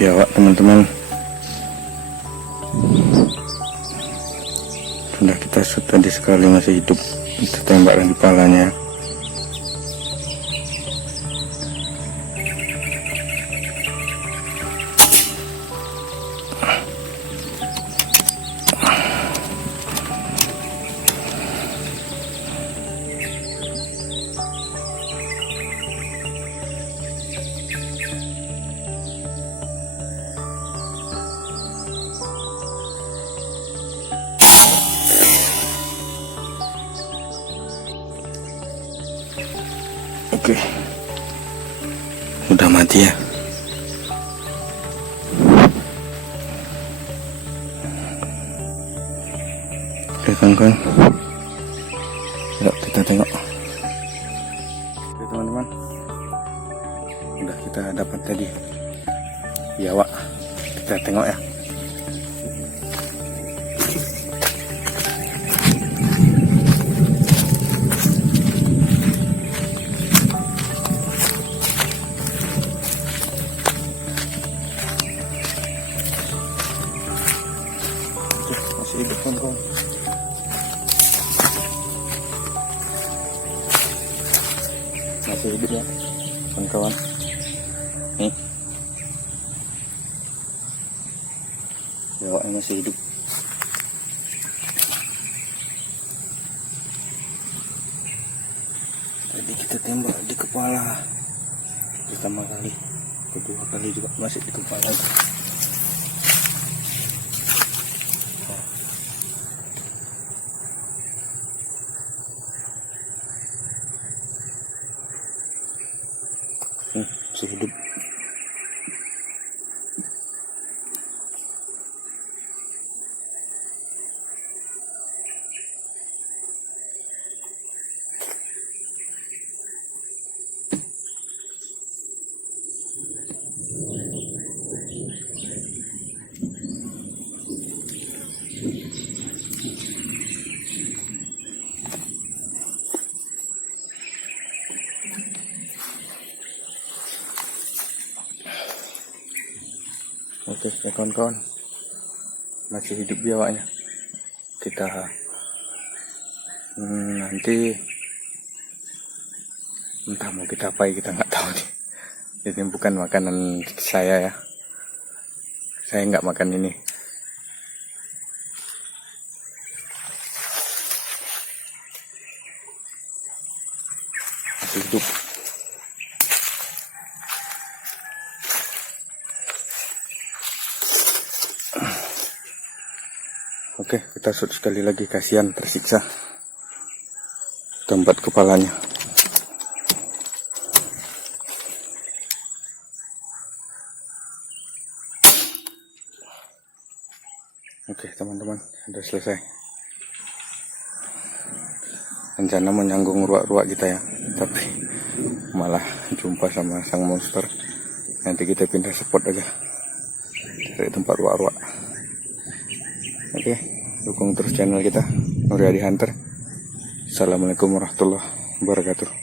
biawak teman-teman. Sudah kita shoot tadi sekali, masih hidup. Kita tembakkan di kepalanya. Oke, sudah mati ya. Oke kawan-kawan, yuk kita tengok. Oke teman-teman, udah kita dapat tadi biawak. Kita tengok ya. Masih hidup kawan-kawan. Masih hidup ya kawan-kawan. Nih, biawaknya masih hidup. Jadi kita tembak di kepala pertama kali, kedua kali juga masih di kepala. Masih hidup. Oke ya kawan-kawan, masih hidup biawaknya. Kita nanti entah mau kita apain, kita nggak tahu nih. Ini bukan makanan saya ya, saya nggak makan ini. Masih hidup. Oke, kita shoot sekali lagi, kasihan tersiksa. Tempat kepalanya. Oke teman-teman, sudah selesai. Rencana menyanggung ruak-ruak kita ya, tapi malah jumpa sama sang monster. Nanti kita pindah spot aja, cari tempat ruak-ruak. Oke, dukung terus channel kita, Nur Yadi Hunter. Assalamualaikum warahmatullahi wabarakatuh.